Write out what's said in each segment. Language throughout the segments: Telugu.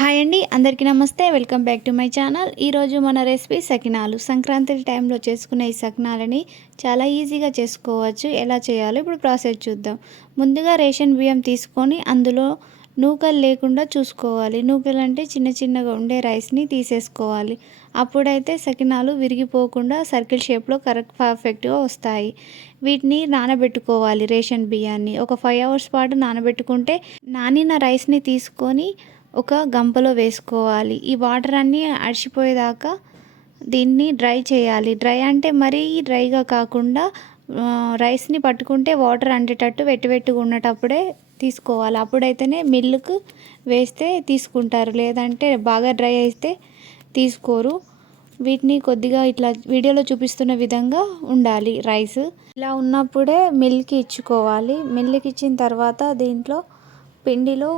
హాయ్ అండి, అందరికీ నమస్తే. Welcome back to my channel. ఈరోజు మన రెసిపీ సకినాలు. సంక్రాంతి టైంలో చేసుకునే ఈ సకినాలని చాలా ఈజీగా చేసుకోవచ్చు. ఎలా చేయాలో ఇప్పుడు ప్రాసెస్ చూద్దాం. ముందుగా రేషన్ బియ్యం తీసుకొని అందులో నూకలు లేకుండా చూసుకోవాలి. నూకలు అంటే చిన్న చిన్నగా ఉండే రైస్ని తీసేసుకోవాలి. అప్పుడైతే సకినాలు విరిగిపోకుండా సర్కిల్ షేప్లో పర్ఫెక్ట్గా వస్తాయి. వీటిని నానబెట్టుకోవాలి. రేషన్ బియ్యాన్ని ఒక 5 hours పాటు నానబెట్టుకుంటే నానిన రైస్ని తీసుకొని ఒక గంపలో వేసుకోవాలి. ఈ వాటర్ అన్నీ అడిచిపోయేదాకా దీన్ని డ్రై చేయాలి. డ్రై అంటే మరీ డ్రైగా కాకుండా రైస్ని పట్టుకుంటే వాటర్ అంటేటట్టు వెట్టుగా ఉన్నటప్పుడే తీసుకోవాలి. అప్పుడైతేనే మిల్లుకు వేస్తే తీసుకుంటారు, లేదంటే బాగా డ్రై అయితే తీసుకోరు. వీటిని కొద్దిగా ఇట్లా వీడియోలో చూపిస్తున్న విధంగా ఉండాలి రైస్. ఇలా ఉన్నప్పుడే మిల్కి ఇచ్చుకోవాలి. మిల్లుకి ఇచ్చిన తర్వాత దీంట్లో పిండిలో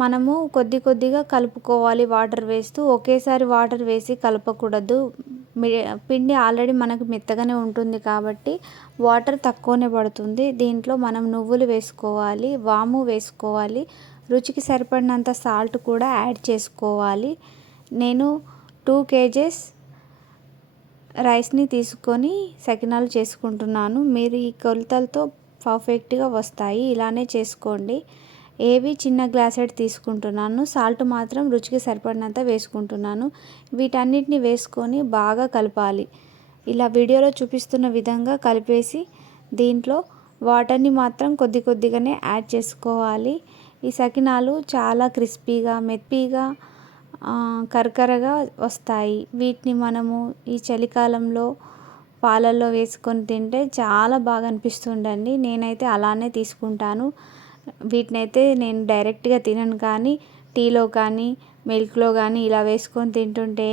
మనము కొద్దిగా కలుపుకోవాలి. వాటర్ వేస్తూ ఒకేసారి వాటర్ వేసి కలపకూడదు. పిండి ఆల్రెడీ మనకు మెత్తగానే ఉంటుంది కాబట్టి వాటర్ తక్కువనే పడుతుంది. దీంట్లో మనం నువ్వులు వేసుకోవాలి, వాము వేసుకోవాలి, రుచికి సరిపడినంత సాల్ట్ కూడా యాడ్ చేసుకోవాలి. నేను 2 kgs రైస్ని తీసుకొని సకినాలు చేసుకుంటున్నాను. మీరు ఈ కొలతలతో పర్ఫెక్ట్గా వస్తాయి. ఇలానే చేసుకోండి. ఏవి చిన్న గ్లాసెట్ తీసుకుంటున్నాను. సాల్ట్ మాత్రం రుచికి సరిపడినంత వేసుకుంటున్నాను. వీటన్నిటిని వేసుకొని బాగా కలపాలి. ఇలా వీడియోలో చూపిస్తున్న విధంగా కలిపేసి దీంట్లో వాటర్ని మాత్రం కొద్దిగానే యాడ్ చేసుకోవాలి. ఈ సకినాలు చాలా క్రిస్పీగా మెత్తగా కరకరగా వస్తాయి. వీటిని మనము ఈ చలికాలంలో పాలల్లో వేసుకొని తింటే చాలా బాగా అనిపిస్తుందండి. నేనైతే అలానే తీసుకుంటాను. వీటినైతే నేను డైరెక్ట్గా తినను, కానీ టీలో కానీ మిల్క్లో కానీ ఇలా వేసుకొని తింటుంటే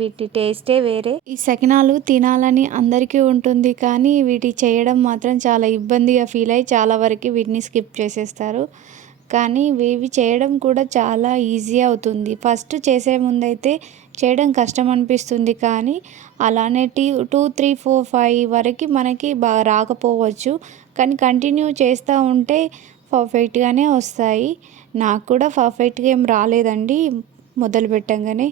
వీటి టేస్టే వేరే. ఈ సకినాలు తినాలని అందరికీ ఉంటుంది, కానీ వీటి చేయడం మాత్రం చాలా ఇబ్బందిగా ఫీల్ అయ్యి చాలా వరకు వీటిని స్కిప్ చేసేస్తారు. కానీ ఇవి చేయడం కూడా చాలా ఈజీ అవుతుంది. ఫస్ట్ చేసే ముందైతే చేయడం కష్టం అనిపిస్తుంది, కానీ అలానే 2, 3, 4, 5 వరకు మనకి బాగా రాకపోవచ్చు, కానీ కంటిన్యూ చేస్తూ ఉంటే పర్ఫెక్ట్గానే వస్తాయి. నాకు కూడా పర్ఫెక్ట్గా ఏం రాలేదండి. మొదలు పెట్టంగానే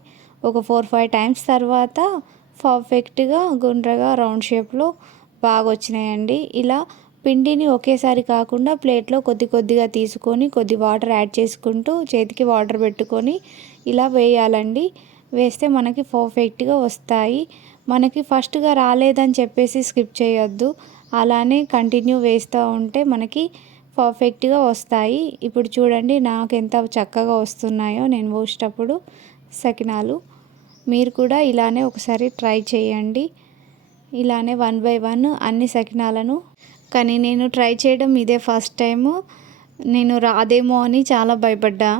ఒక 4-5 times తర్వాత పర్ఫెక్ట్గా గుండ్రగా రౌండ్ షేప్లో బాగా వచ్చినాయండి. ఇలా పిండిని ఒకేసారి కాకుండా ప్లేట్లో కొద్దిగా తీసుకొని కొద్ది వాటర్ యాడ్ చేసుకుంటూ చేతికి వాటర్ పెట్టుకొని ఇలా వేయాలండి. వేస్తే మనకి పర్ఫెక్ట్గా వస్తాయి. మనకి ఫస్ట్గా రాలేదని చెప్పేసి స్కిప్ చేయొద్దు. అలానే కంటిన్యూ వేస్తూ ఉంటే మనకి పర్ఫెక్ట్గా వస్తాయి. ఇప్పుడు చూడండి నాకు ఎంత చక్కగా వస్తున్నాయో నేను పోసేటప్పుడు సకినాలు. మీరు కూడా ఇలానే ఒకసారి ట్రై చేయండి. ఇలానే 1 by 1 అన్ని సకినాలను. కానీ నేను ట్రై చేయడం ఇదే ఫస్ట్ టైము. నేను రాదేమో అని చాలా భయపడ్డా.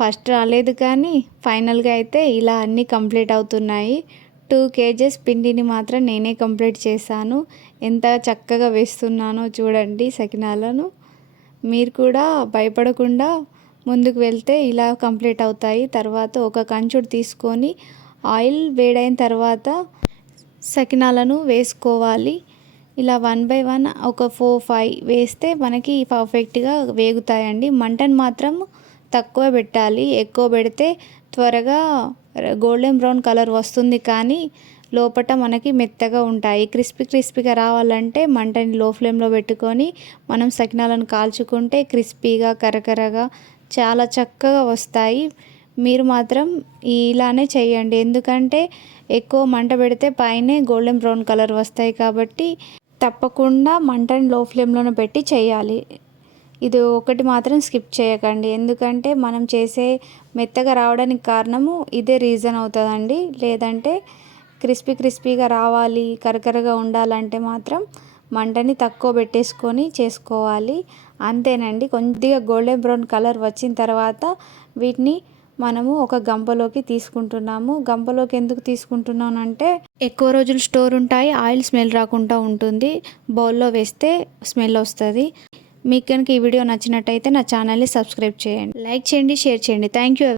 ఫస్ట్ రాలేదు, కానీ ఫైనల్గా అయితే ఇలా అన్నీ కంప్లీట్ అవుతున్నాయి. 2 kgs పిండిని మాత్రం నేనే కంప్లీట్ చేశాను. ఎంత చక్కగా వేస్తున్నానో చూడండి సకినాలను. మీరు కూడా భయపడకుండా ముందుకు వెళ్తే ఇలా కంప్లీట్ అవుతాయి. తర్వాత ఒక కంచుడు తీసుకొని ఆయిల్ వేడైన తర్వాత సకినాలను వేసుకోవాలి. ఇలా 1 by 1 ఒక 4-5 వేస్తే మనకి పర్ఫెక్ట్గా వేగుతాయండి. మంటను మాత్రం తక్కువ పెట్టాలి. ఎక్కువ పెడితే త్వరగా గోల్డెన్ బ్రౌన్ కలర్ వస్తుంది, కానీ లోపట మనకి మెత్తగా ఉంటాయి. క్రిస్పీగా రావాలంటే మంటని లో ఫ్లేమ్లో పెట్టుకొని మనం సకినాలను కాల్చుకుంటే క్రిస్పీగా కరకరగా చాలా చక్కగా వస్తాయి. మీరు మాత్రం ఇలానే చేయండి, ఎందుకంటే ఎక్కువ మంట పెడితే పైనే గోల్డెన్ బ్రౌన్ కలర్ వస్తాయి. కాబట్టి తప్పకుండా మంటని లో ఫ్లేమ్లోనే పెట్టి చేయాలి. ఇది ఒకటి మాత్రం స్కిప్ చేయకండి, ఎందుకంటే మనం చేసే మెత్తగా రావడానికి కారణము ఇదే రీజన్ అవుతుందండి. లేదంటే క్రిస్పీగా రావాలి, కరకరగా ఉండాలంటే మాత్రం మంటని తక్కువ పెట్టేసుకొని చేసుకోవాలి. అంతేనండి. కొద్దిగా గోల్డెన్ బ్రౌన్ కలర్ వచ్చిన తర్వాత వీటిని మనము ఒక గంపలోకి తీసుకుంటున్నాము. గంపలోకి ఎందుకు తీసుకుంటున్నానంటే ఎక్కువ రోజులు స్టోర్ ఉంటాయి, ఆయిల్ స్మెల్ రాకుండా ఉంటుంది. బౌల్లో వేస్తే స్మెల్ వస్తుంది. మీకు కనుక ఈ వీడియో నచ్చినట్టయితే నా ఛానల్ని సబ్స్క్రైబ్ చేయండి, లైక్ చేయండి, షేర్ చేయండి. Thank you.